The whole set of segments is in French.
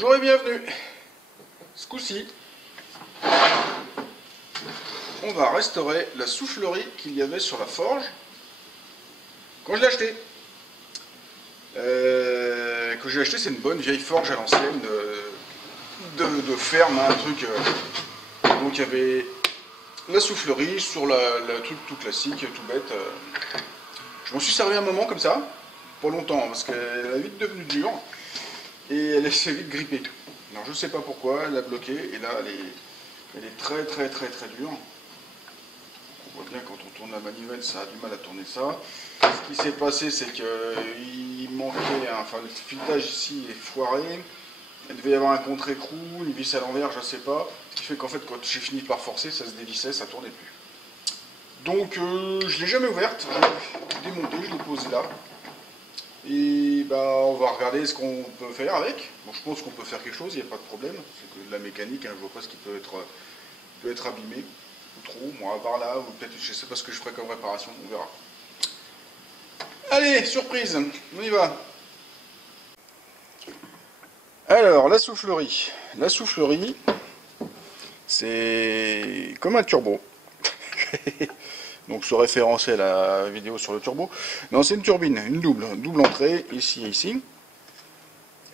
Bonjour et bienvenue. Ce coup-ci, on va restaurer la soufflerie qu'il y avait sur la forge quand je l'ai acheté. Quand j'ai acheté, c'est une bonne vieille forge à l'ancienne de ferme, hein, un truc. Donc il y avait la soufflerie sur le truc tout classique, tout bête. Je m'en suis servi un moment comme ça, pas longtemps, parce qu'elle est vite devenue dure et elle s'est vite grippée. Alors je sais pas pourquoi, elle a bloqué et là elle est très dure. On voit bien quand on tourne la manivelle, ça a du mal à tourner ça. Ce qui s'est passé, c'est qu'il manquait, enfin le filetage ici est foiré. Il devait y avoir un contre-écrou, une vis à l'envers, je sais pas. Ce qui fait qu'en fait, quand j'ai fini par forcer, ça se dévissait, ça tournait plus. Donc je l'ai jamais ouverte, je l'ai démontée, je l'ai posée là. Et bah, on va regarder ce qu'on peut faire avec. Bon, je pense qu'on peut faire quelque chose, il n'y a pas de problème. C'est que de la mécanique, hein, je vois pas ce qui peut être abîmé. Ou trop, moi, par là, ou peut-être, je sais pas ce que je ferai comme réparation, on verra. Allez, surprise, on y va. Alors, la soufflerie. La soufflerie, c'est comme un turbo. Donc, se référencer à la vidéo sur le turbo. Non, c'est une turbine, une double entrée, ici et ici.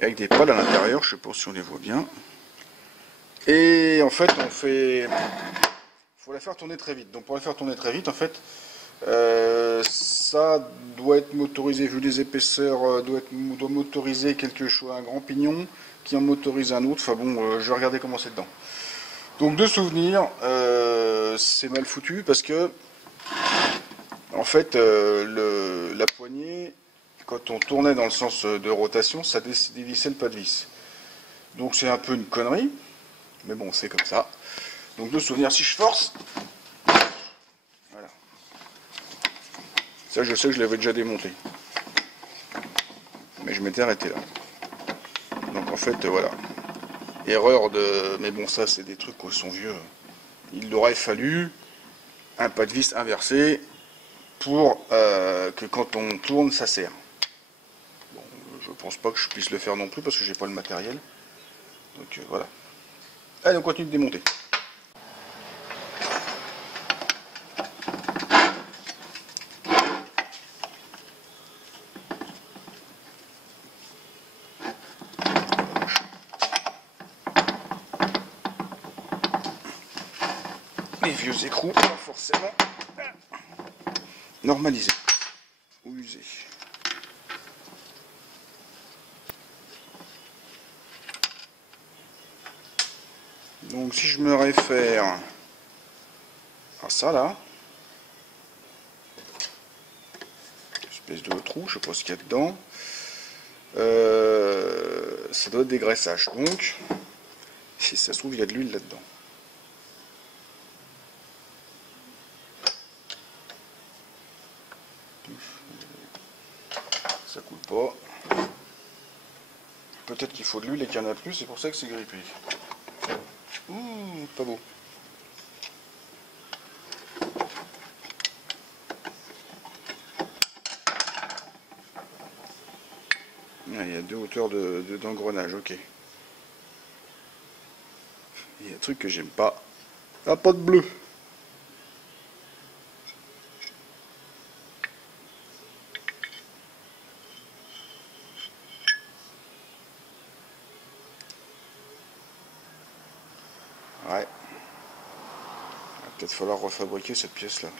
Avec des pales à l'intérieur, je sais pas si on les voit bien. Et en fait, faut la faire tourner très vite. Donc, pour la faire tourner très vite, en fait, ça doit être motorisé, vu les épaisseurs, doit motoriser quelque chose, un grand pignon qui en motorise un autre. Enfin bon, je vais regarder comment c'est dedans. Donc de souvenir, c'est mal foutu parce que en fait la poignée, quand on tournait dans le sens de rotation, ça dévissait le pas de vis. Donc c'est un peu une connerie, mais bon c'est comme ça. Donc de souvenir, si je force, voilà. Ça je sais que je l'avais déjà démonté. Mais je m'étais arrêté là. Donc en fait voilà. Erreur de... Mais bon ça c'est des trucs qui sont vieux. Il aurait fallu un pas de vis inversé pour que quand on tourne ça serre. Bon, je pense pas que je puisse le faire non plus parce que j'ai pas le matériel. Donc voilà. Allez on continue de démonter. Les vieux écrous, pas forcément normalisés ou usés. Donc si je me réfère à ça là, espèce de trou, je sais pas ce qu'il y a dedans, ça doit être des graissages. Donc si ça se trouve il y a de l'huile là-dedans. Ça coule pas. Peut-être qu'il faut de l'huile et qu'il n'y en a plus, c'est pour ça que c'est grippé. Pas beau. Il y a deux hauteurs d'engrenage, ok. Il y a un truc que j'aime pas. Ah, pas de bleu. Ouais. Il va peut-être falloir refabriquer cette pièce-là.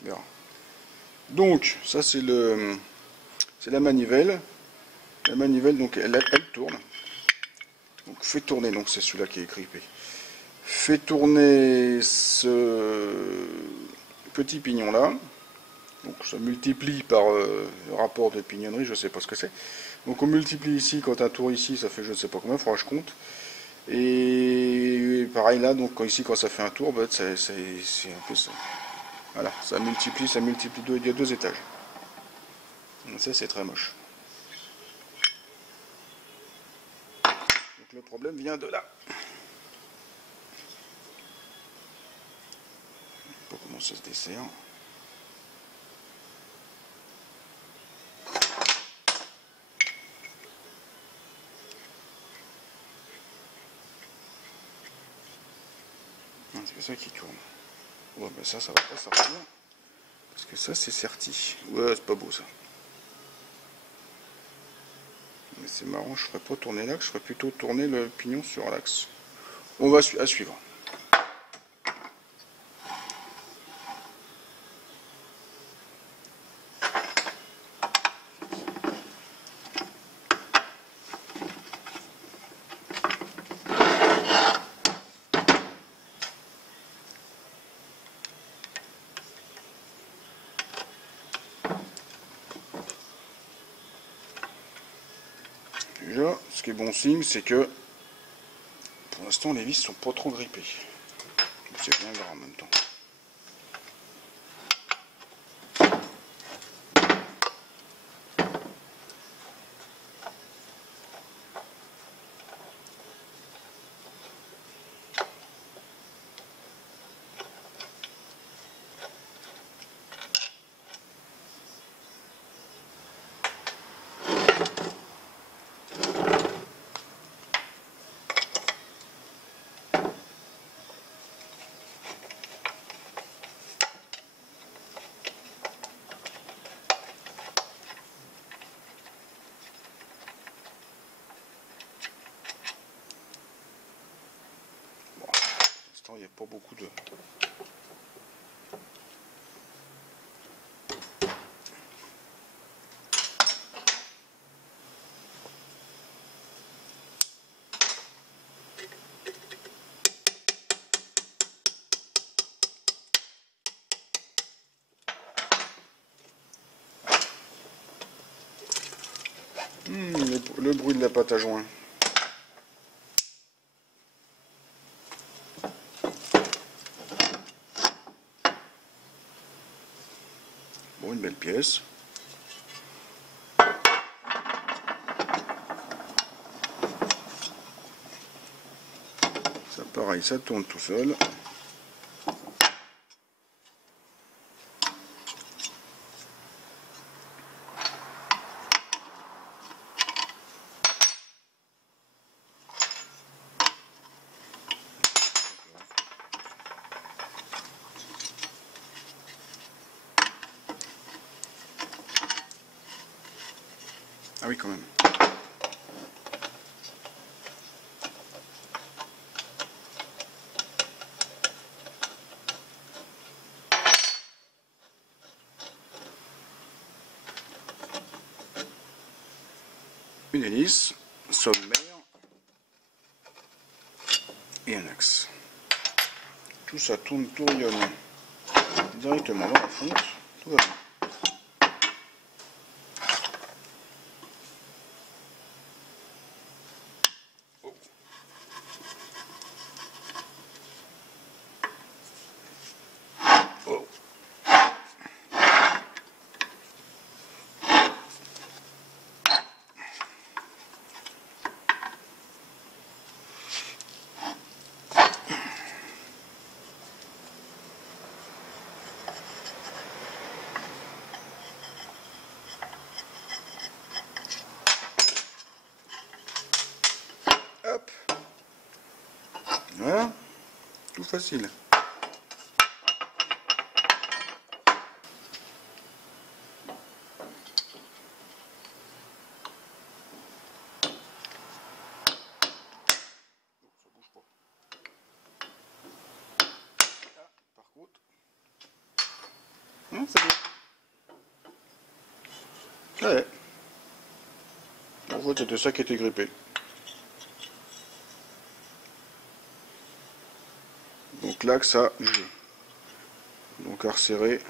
Bien. Donc, ça c'est la manivelle. La manivelle, donc, elle tourne. Donc, fait tourner, donc c'est celui-là qui est grippé. Fait tourner ce petit pignon-là. Donc, ça multiplie par le rapport de pignonnerie, je ne sais pas ce que c'est. Donc, on multiplie ici, quand un tour ici, ça fait je ne sais pas combien, il faudra que je compte. Et pareil là, donc ici, quand ça fait un tour, bah, c'est un peu ça. Voilà, ça multiplie, il y a deux étages. Donc ça, c'est très moche. Donc le problème vient de là. Je sais pas comment ça se dessert. C'est ça qui tourne. Ouais, ben ça va pas sortir. Parce que ça, c'est serti. Ouais, c'est pas beau ça. Mais c'est marrant, je ferais pas tourner l'axe, je ferais plutôt tourner le pignon sur l'axe. On va à suivre. Déjà, ce qui est bon signe, c'est que pour l'instant les vis sont pas trop grippées. C'est bien gras en même temps. Il n'y a pas beaucoup de... le bruit de la pâte à joint. Bon, une belle pièce. Ça, pareil, ça tourne tout seul. Ah oui, quand même. Une hélice, sommaire et un axe. Tout ça tourne, tourillonne directement dans la fonte. Tout va bien. Hop. Voilà. Tout facile. Par contre, c'est bon. Ouais. En fait, c'était ça qui était grippé. Donc là, que ça, donc à resserrer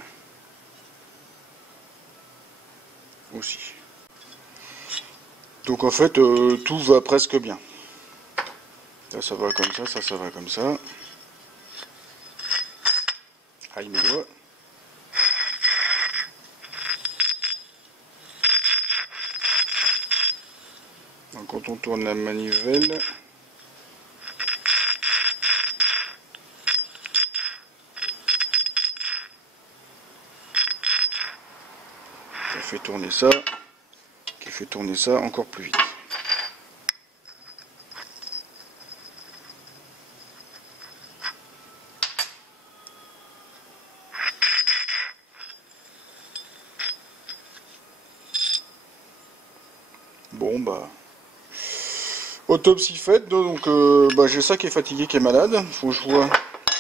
aussi. Donc en fait, tout va presque bien. Là, ça va comme ça va comme ça. Aïe, mes doigts. Donc, quand on tourne la manivelle, ça fait tourner ça, qui fait tourner ça encore plus vite. Bon bah, autopsie faite, donc j'ai ça qui est fatigué, qui est malade. Faut que je vois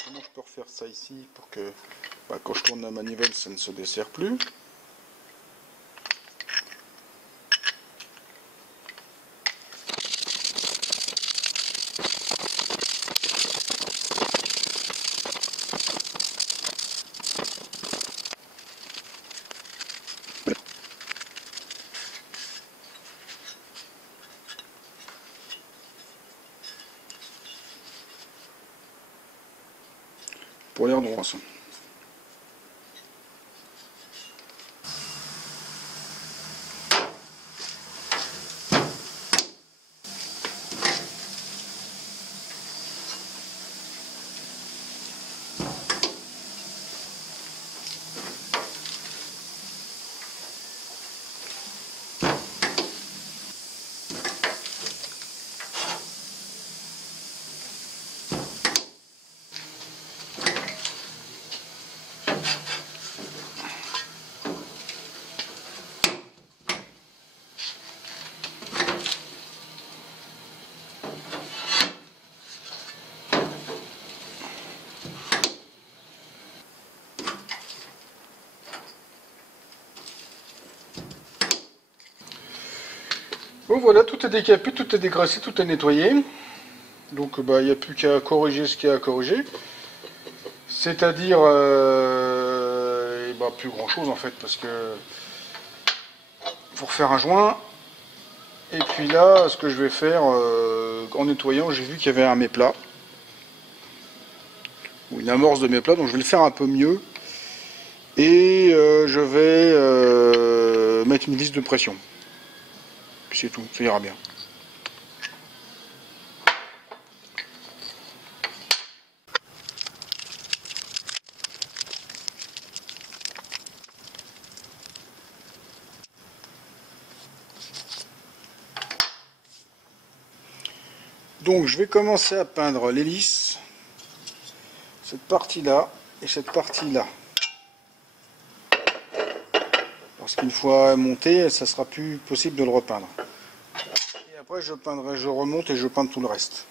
comment je peux refaire ça ici pour que quand je tourne la manivelle ça ne se desserre plus. Pour l'air droit ça. Bon voilà, tout est décapé, tout est dégraissé, tout est nettoyé. Donc il n'y a plus qu'à corriger ce qu'il y a à corriger. C'est-à-dire plus grand chose en fait, parce que pour faire un joint. Et puis là, ce que je vais faire en nettoyant, j'ai vu qu'il y avait un méplat. Ou une amorce de méplat, donc je vais le faire un peu mieux. Et je vais mettre une vis de pression. Puis c'est tout, ça ira bien. Donc je vais commencer à peindre l'hélice, cette partie-là et cette partie-là. Parce qu'une fois monté, ça sera plus possible de le repeindre. Et après je peindrai, je remonte et je peins tout le reste.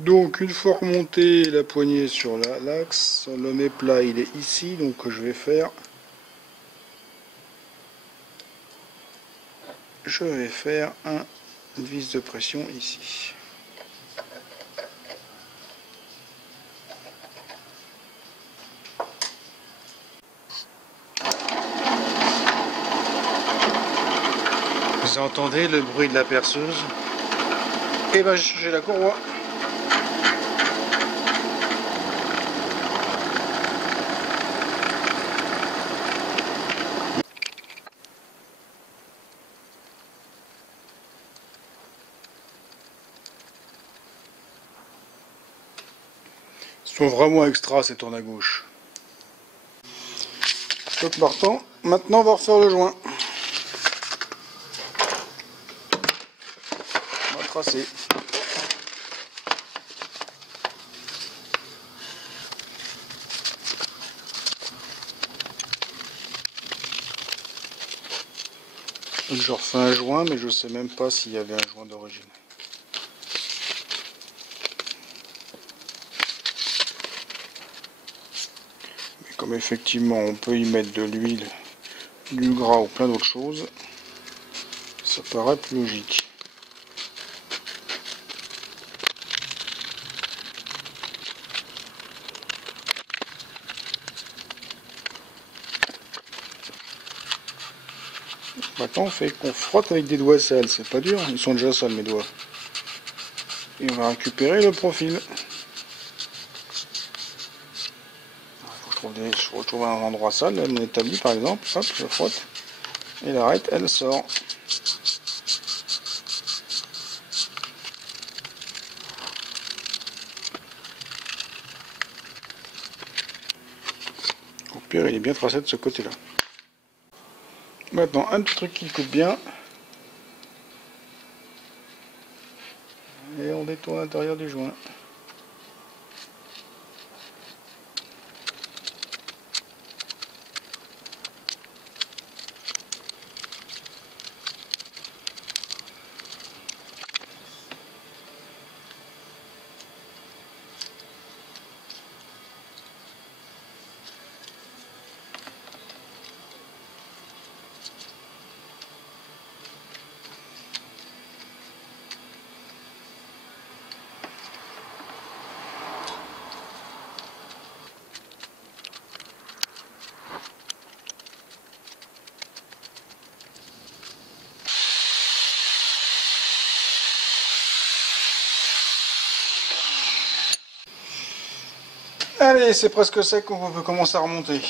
Donc une fois remonté la poignée sur l'axe, le méplat il est ici, donc je vais faire une vis de pression ici. Vous entendez le bruit de la perceuse? Et ben j'ai changé la courroie. Ils sont vraiment extra ces tournes à gauche. Top partant. Maintenant on va refaire le joint. On va tracer. Donc je refais un joint, mais je sais même pas s'il y avait un joint d'origine. Mais comme effectivement on peut y mettre de l'huile, du gras ou plein d'autres choses, ça paraît plus logique. Maintenant on fait qu'on frotte avec des doigts sales, c'est pas dur, ils sont déjà sales mes doigts. Et on va récupérer le profil. Faut que je retrouve un endroit sale, mon établi par exemple, hop, je frotte, et l'arête elle sort. Super, il est bien tracé de ce côté-là. Maintenant, un petit truc qui coupe bien. Et on détourne l'intérieur du joint. Allez, c'est presque sec, on peut commencer à remonter.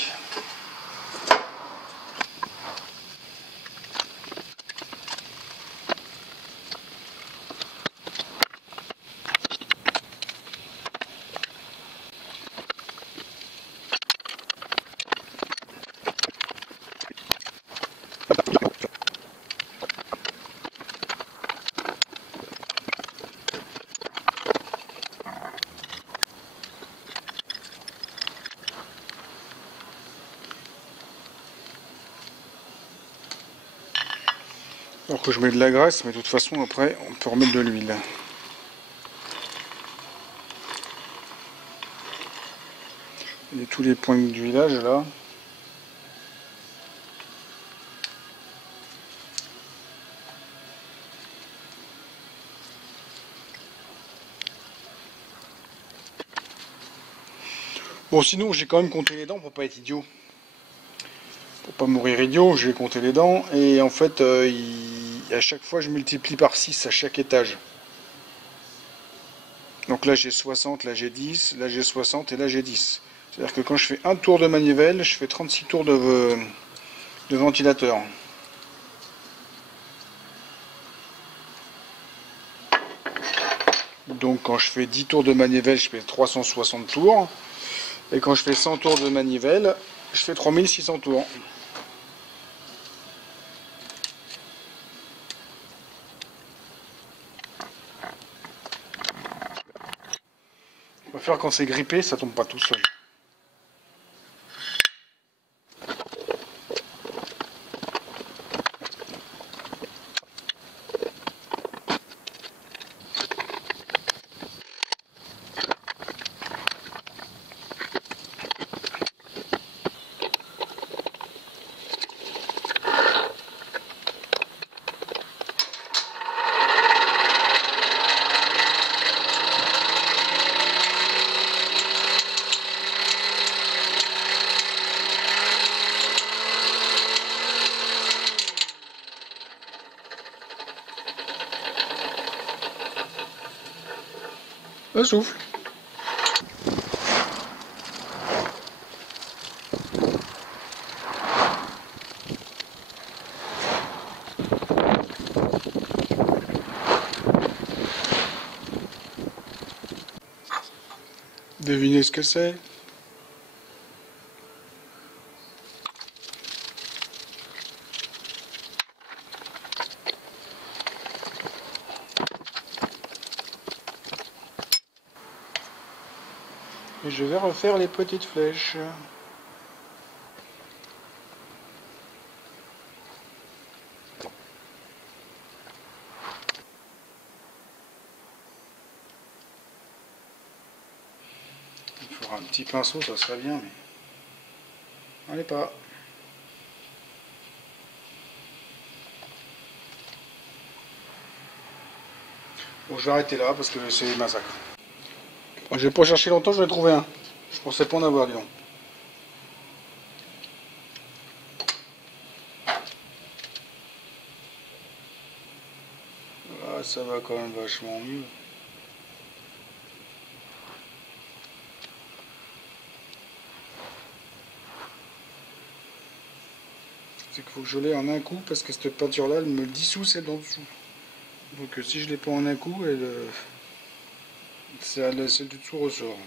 Alors que je mets de la graisse, mais de toute façon après on peut remettre de l'huile. Et tous les points d'huilage là. Bon, sinon j'ai quand même compté les dents pour pas être idiot. Pour pas mourir idiot, j'ai compté les dents et en fait à chaque fois je multiplie par 6 à chaque étage. Donc là j'ai 60, là j'ai 10, là j'ai 60 et là j'ai 10. C'est-à-dire que quand je fais un tour de manivelle, je fais 36 tours de ventilateur. Donc quand je fais 10 tours de manivelle, je fais 360 tours. Et quand je fais 100 tours de manivelle, je fais 3600 tours. On va faire quand c'est grippé, ça tombe pas tout seul. Un souffle. Devinez ce que c'est? Et je vais refaire les petites flèches. Il faudra un petit pinceau, ça serait bien, mais on n'est pas. Bon, je vais arrêter là parce que c'est massacre. Bon, je vais pas chercher longtemps, je vais trouver un. Je pensais pas en avoir, dis donc. Ah, ça va quand même vachement mieux. C'est qu'il faut que je l'ai en un coup parce que cette peinture là elle me dissout celle d'en dessous. Donc si je l'ai pas en un coup, celle du dessous ressort.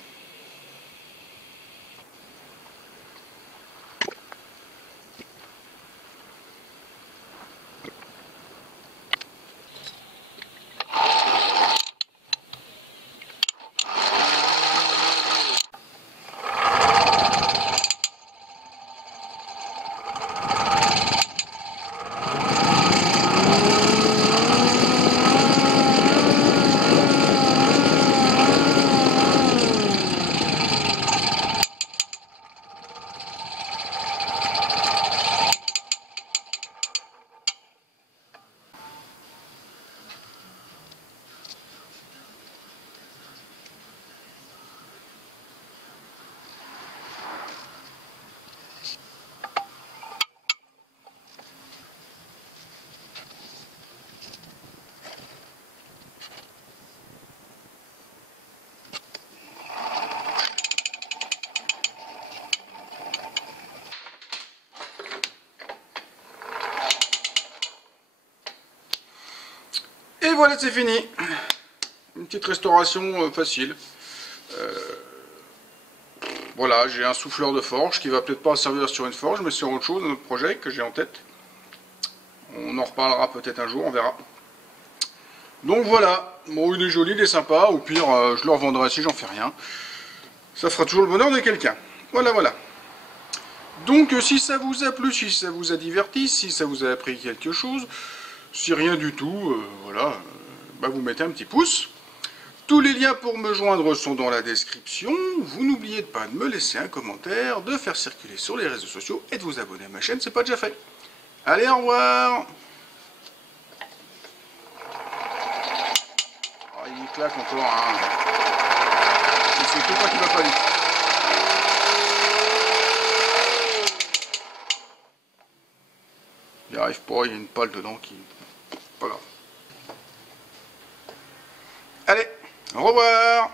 Et voilà, c'est fini. Une petite restauration facile. Voilà, j'ai un souffleur de forge qui va peut-être pas servir sur une forge, mais sur autre chose, un autre projet que j'ai en tête. On en reparlera peut-être un jour, on verra. Donc voilà, bon, il est joli, il est sympa, au pire, je le revendrai si j'en fais rien. Ça fera toujours le bonheur de quelqu'un. Voilà, voilà. Donc si ça vous a plu, si ça vous a diverti, si ça vous a appris quelque chose, si rien du tout, voilà, bah vous mettez un petit pouce. Tous les liens pour me joindre sont dans la description. Vous n'oubliez pas de me laisser un commentaire, de faire circuler sur les réseaux sociaux et de vous abonner à ma chaîne, c'est pas déjà fait. Allez, au revoir. Oh, il claque encore, hein. C'est tout pas qui va pas vite. Il n'y arrive pas, il y a une pale dedans qui... Pas grave. Allez, au revoir.